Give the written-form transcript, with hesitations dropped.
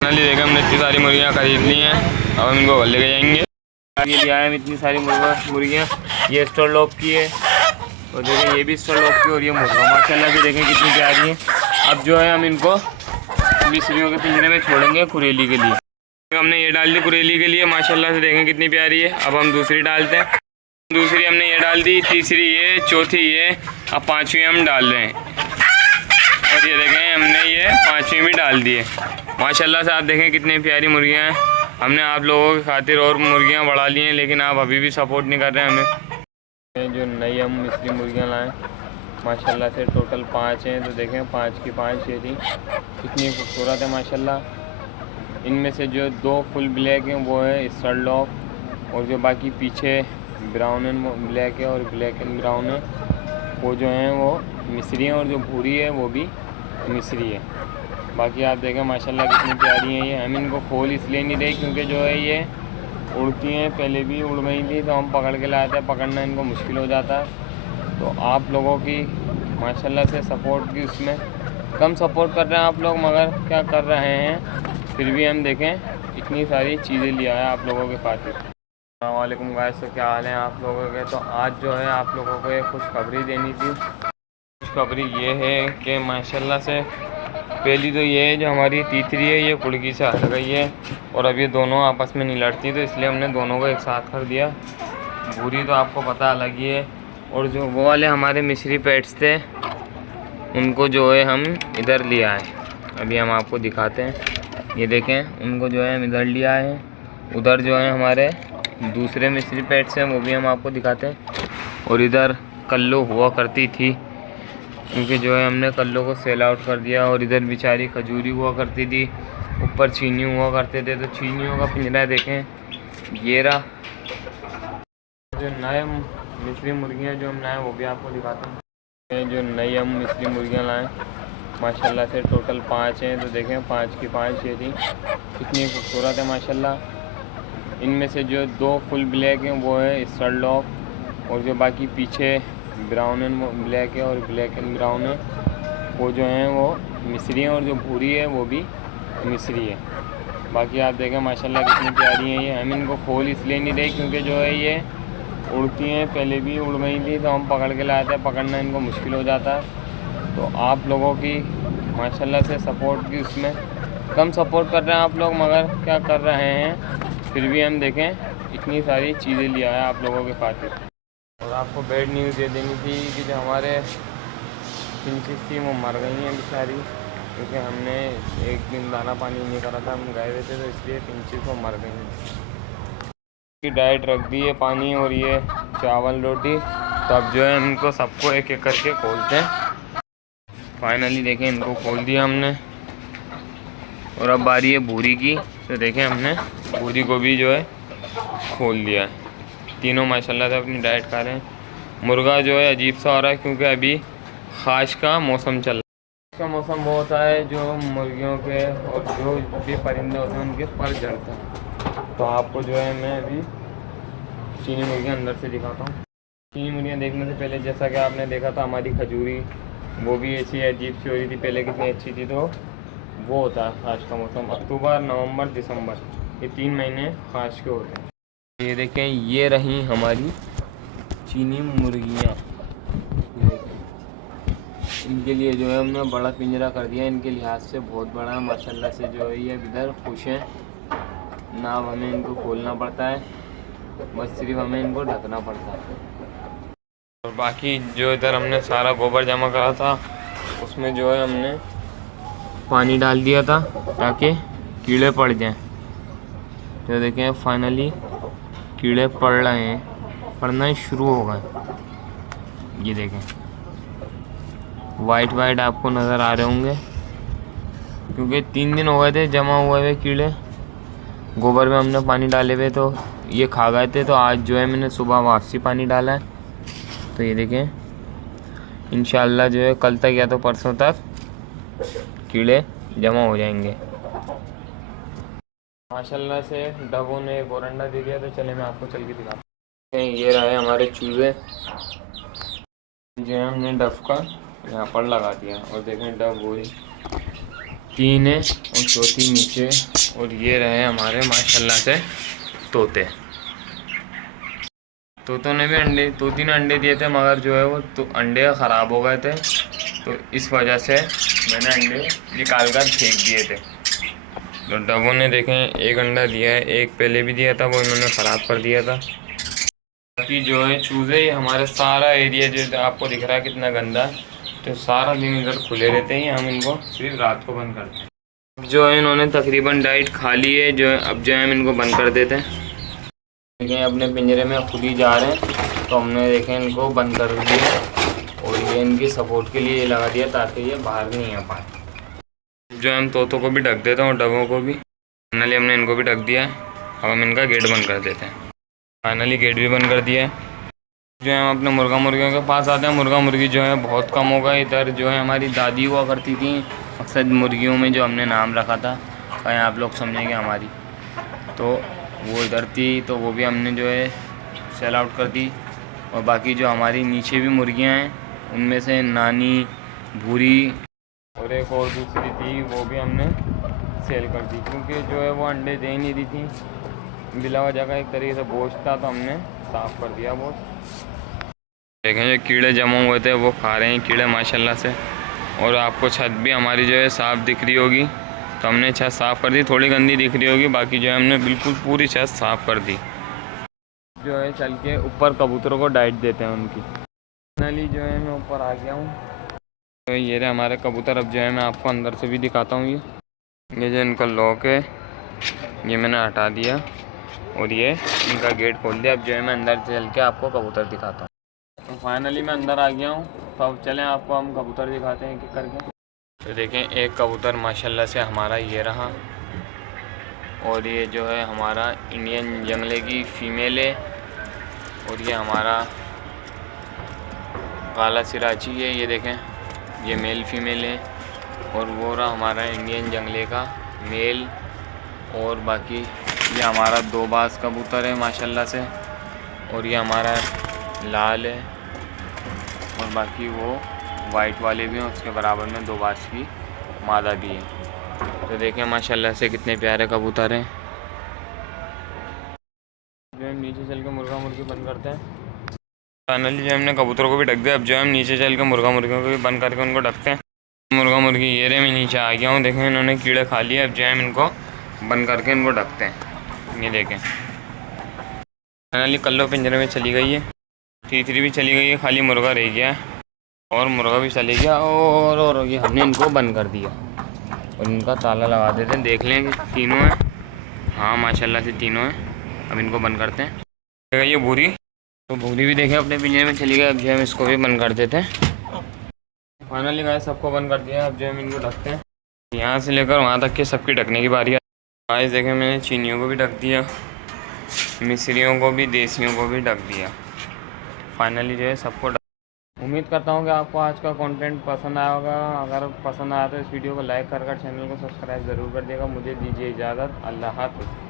Finally देखा हमने इतनी सारी मुर्गियाँ खरीद ली हैं। अब हम इनको घर लेके जाएंगे। आगे लिए आए हम इतनी सारी मुर्गियाँ। ये स्टोर लॉक की है और देखें ये भी स्टोर लॉक की और ये मुर्गा माशाल्लाह से देखें कितनी प्यारी है। अब जो है हम इनको मिस्रियों के पिंजरे में छोड़ेंगे कुरेली के लिए। हमने ये डाल दी कुरेली के लिए, माशाल्लाह से देखें कितनी प्यारी है। अब हम दूसरी डालते हैं। दूसरी हमने ये डाल दी, तीसरी ये, चौथी ये, अब पाँचवीं हम डाल रहे हैं। और ये देखें हमने ये पाँचवीं भी डाल दी है। माशाल्लाह से आप देखें कितनी प्यारी मुर्गियाँ हैं। हमने आप लोगों की खातिर और मुर्गियाँ बढ़ा ली हैं, लेकिन आप अभी भी सपोर्ट नहीं कर रहे हैं हमें। जो नई हम मिस्री मुर्गियाँ लाएँ माशाल्लाह से टोटल 5 हैं। तो देखें 5 की 5 ये थी, कितनी खूबसूरत है माशाल्लाह। इनमें से जो 2 फुल ब्लैक हैं वो है स्टड लॉक, और जो बाकी पीछे ब्राउन एंड ब्लैक है और ब्लैक एंड ब्राउन है वो जो हैं वो मिस्री हैं, और जो भूरी है वो भी मिस्री है। बाकी आप देखें माशाल्लाह कितनी प्यारी हैं ये। हम इनको खोल इसलिए नहीं रहे क्योंकि जो है ये उड़ती हैं, पहले भी उड़ गई थी तो हम पकड़ के लाते हैं, पकड़ना इनको मुश्किल हो जाता है। तो आप लोगों की माशाल्लाह से सपोर्ट की उसमें कम सपोर्ट कर रहे हैं आप लोग, मगर क्या कर रहे हैं फिर भी हम देखें इतनी सारी चीज़ें लिया है आप लोगों के खातिर। अस्सलाम वालेकुम गाइस, तो क्या हाल है आप लोगों के। तो आज जो है आप लोगों को एक खुशखबरी देनी थी। खुशखबरी ये है कि माशाल्लाह से पहली तो ये है जो हमारी तीसरी है ये कुड़की से हट गई है, और अब ये दोनों आपस में नहीं लड़ती, तो इसलिए हमने दोनों को एक साथ कर दिया। भूरी तो आपको पता अलग ही है, और जो वो वाले हमारे मिस्री पेट्स थे उनको जो है हम इधर ले आए। अभी हम आपको दिखाते हैं, ये देखें उनको जो है हम इधर ले आए हैं। उधर जो है हमारे दूसरे मिस्री पेट्स हैं वो भी हम आपको दिखाते हैं। और इधर कल्लू हुआ करती थी क्योंकि जो है हमने कल्लू को सेल आउट कर दिया, और इधर बेचारी खजूरी हुआ करती थी, ऊपर चीनी हुआ करते थे। तो चीनियों का पिंजरा देखें ये रहा। जो नए मिस्री मुर्गियाँ जो हम लाए वो भी आपको दिखाता हूँ। जो नई हम मिस्री मुर्गियाँ लाएँ माशाल्लाह से टोटल 5 हैं। तो देखें 5 की 5 ये थी, कितनी खूबसूरत है माशाल्लाह। इनमें से जो 2 फुल ब्लैक हैं वो है स्टड लॉक, और जो बाकी पीछे ब्राउन एंड ब्लैक है और ब्लैक एंड ब्राउन है वो जो हैं वो मिस्री हैं, और जो भूरी है वो भी मिस्री है। बाकी आप देखें माशाल्लाह कितनी प्यारी हैं ये। हम इनको खोल इसलिए नहीं रहे क्योंकि जो है ये उड़ती हैं, पहले भी उड़ गई थी तो हम पकड़ के लाते हैं, पकड़ना इनको मुश्किल हो जाता है। तो आप लोगों की माशाल्लाह से सपोर्ट की उसमें कम सपोर्ट कर रहे हैं आप लोग, मगर क्या कर रहे हैं फिर भी हम देखें इतनी सारी चीज़ें लिया है आप लोगों के खातिर। और आपको बैड न्यूज़ दे देनी थी कि जो हमारे फिंचेस थी वो मर गई हैं बेचारी, क्योंकि हमने एक दिन दाना पानी नहीं करा था, हम गए हुए थे, तो इसलिए फिंचेस वो मर गई हैं। की डाइट रख दी है पानी और ये चावल रोटी। तो अब जो है इनको सबको एक एक करके खोलते हैं। फाइनली देखें इनको खोल दिया हमने, और अब बारी है भूरी की। तो देखें हमने भूरी को भी जो है खोल दिया है। तीनों माशाल्लाह से अपनी डाइट खा रहे हैं। मुर्गा जो है अजीब सा हो रहा है क्योंकि अभी ख़ाश का मौसम चल रहा है। का मौसम वो होता है जो मुर्गियों के और जो भी परिंदे होते हैं उनके पर चढ़ता है। तो आपको जो है मैं अभी चीनी मुर्गियाँ अंदर से दिखाता हूँ। चीनी मुर्गियाँ देखने से पहले जैसा कि आपने देखा था हमारी खजूरी, वो भी ऐसी अजीब सी हो रही थी पहले, कितनी अच्छी थी। तो वो होता है ख़ाश का मौसम, अक्टूबर नवंबर दिसंबर, ये 3 महीने ख़ाश के होते हैं। ये देखें ये रही हमारी चीनी मुर्गियाँ। इनके लिए जो है हमने बड़ा पिंजरा कर दिया, इनके लिहाज से बहुत बड़ा माशाल्लाह से जो है ये इधर खुश हैं ना। हमें इनको खोलना पड़ता है, बस सिर्फ हमें इनको ढकना पड़ता है। और बाकी जो इधर हमने सारा गोबर जमा करा था उसमें जो है हमने पानी डाल दिया था ताकि कीड़े पड़ जाएं। तो देखें फाइनली कीड़े पड़ रहे हैं, पड़ना ही शुरू हो गए। ये देखें वाइट वाइट आपको नज़र आ रहे होंगे, क्योंकि 3 दिन हो गए थे जमा हुए हुए कीड़े, गोबर में हमने पानी डाले हुए तो ये खा गए थे। तो आज जो है मैंने सुबह वापसी पानी डाला है। तो ये देखें इंशाल्लाह जो है कल तक या तो परसों तक कीड़े जमा हो जाएंगे। माशाल्लाह से डबों ने एक और अंडा दे दिया। तो चले मैं आपको चल के दिखाता हूँ। ये रहे हमारे चूज़े जो है हमने डब का यहाँ पर लगा दिया, और देखें डब वही 3 है और चौथी नीचे। और ये रहे हमारे माशाल्लाह से तोते। तोतों ने भी अंडे 2-3 अंडे दिए थे, मगर जो है वो तो अंडे ख़राब हो गए थे, तो इस वजह से मैंने अंडे निकाल कर फेंक दिए थे। तो डबों ने देखें एक अंडा दिया है, एक पहले भी दिया था, वो इन्होंने ख़राब कर दिया था। बाकी जो है चूज़े हमारे सारा एरिया जो आपको दिख रहा है कितना गंदा, तो सारा दिन इधर खुले रहते हैं, हम इनको सिर्फ रात को बंद करते हैं। जो है इन्होंने तकरीबन डाइट खा ली है, जो है अब जो है हम इनको बंद कर देते हैं। देखें अपने पिंजरे में खुद ही जा रहे हैं, तो हमने देखें इनको बंद कर दिया और ये इनकी सपोर्ट के लिए लगा दिया ताकि ये बाहर नहीं आ पाए। जो हम तोतों को भी ढक देते हैं और डबों को भी। फाइनली हमने इनको भी ढक दिया है, अब हम इनका गेट बंद कर देते हैं। फाइनली गेट भी बंद कर दिया है। जो है हम अपने मुर्गा मुर्गियों के पास आते हैं। मुर्गा मुर्गी जो है बहुत कम हो गए इधर। जो है हमारी दादी हुआ करती थी अक्सर मुर्गियों में, जो हमने नाम रखा था, कहीं आप लोग समझेंगे हमारी, तो वो इधर थी, तो वो भी हमने जो है सेल आउट कर दी। और बाकी जो हमारी नीचे भी मुर्गियां हैं, उनमें से नानी, भूरी और एक और दूसरी थी, वो भी हमने सेल कर दी, क्योंकि जो है वो अंडे दे नहीं रही थी बिला वजह का। एक तरीके से बोझ था, तो हमने साफ़ कर दिया बोझ। देखें जो कीड़े जमा हुए थे वो खा रहे हैं कीड़े माशाल्लाह से। और आपको छत भी हमारी जो है साफ़ दिख रही होगी, तो हमने छत साफ़ कर दी। थोड़ी गंदी दिख रही होगी, बाकी जो है हमने बिल्कुल पूरी छत साफ़ कर दी। जो है चल के ऊपर कबूतरों को डाइट देते हैं उनकी। फाइनली जो है मैं ऊपर आ गया हूँ। तो ये रहे हमारे कबूतर। अब जो है मैं आपको अंदर से भी दिखाता हूँ। ये जो इनका लॉक है ये मैंने हटा दिया और ये इनका गेट खोल दिया। अब जो है मैं अंदर चल के आपको कबूतर दिखाता हूँ। तो फाइनली मैं अंदर आ गया हूँ, तो अब चलें आपको हम कबूतर दिखाते हैं कि करके। तो देखें एक कबूतर माशाल्लाह से हमारा ये रहा, और ये जो है हमारा इंडियन जंगले की फ़ीमेल है, और ये हमारा काला सिराची है। ये देखें ये मेल फीमेल है, और वो रहा हमारा इंडियन जंगले का मेल। और बाकी ये हमारा 2 बाज कबूतर है माशाल्लाह से, और ये हमारा लाल है, और बाकी वो वाइट वाले भी हैं, उसके बराबर में 2 बाज की मादा भी है। तो देखें माशाल्लाह से कितने प्यारे कबूतर हैं। जो हम नीचे चल के मुर्गा मुर्गी बंद करते हैं। फाइनली जो हमने कबूतरों को भी ढक दिया। अब जो हम नीचे चल के मुर्गा मुर्गियों को भी बंद करके उनको ढकते हैं। मुर्गा मुर्गी ये रहे, मैं नीचे आ गया हूँ। देखें इन्होंने कीड़े खा लिए। अब जो है हम इनको बंद करके इनको ढकते हैं। ये देखें फाइनली कल्लो पिंजरे में चली गई है, तीसरी भी चली गई है, खाली मुर्गा रह गया है, और मुर्गा भी चली गया। और ये हमने इनको बंद कर दिया और इनका ताला लगा देते हैं। देख लें कि तीनों हैं, हाँ माशाल्लाह से तीनों हैं। अब इनको बंद करते हैं। ये भूरी, तो भूरी भी देखें अपने पिंजरे में चली गई। अब जो हम इसको भी बंद कर देते हैं। फाइनली गाइस सबको बंद कर दिया। अब जो हम इनको ढकते हैं, यहाँ से लेकर वहाँ तक के सबकी ढकने की बारी है। गाइस देखें मैंने चीनियों को भी ढक दिया, मिस्रियों को भी, देसियों को भी ढक दिया। फाइनली जो है सबको उम्मीद करता हूँ कि आपको आज का कंटेंट पसंद आया होगा। अगर पसंद आया तो इस वीडियो को लाइक कर चैनल को सब्सक्राइब ज़रूर कर देगा। मुझे दीजिए इजाज़त। अल्लाह हाफ़िज़।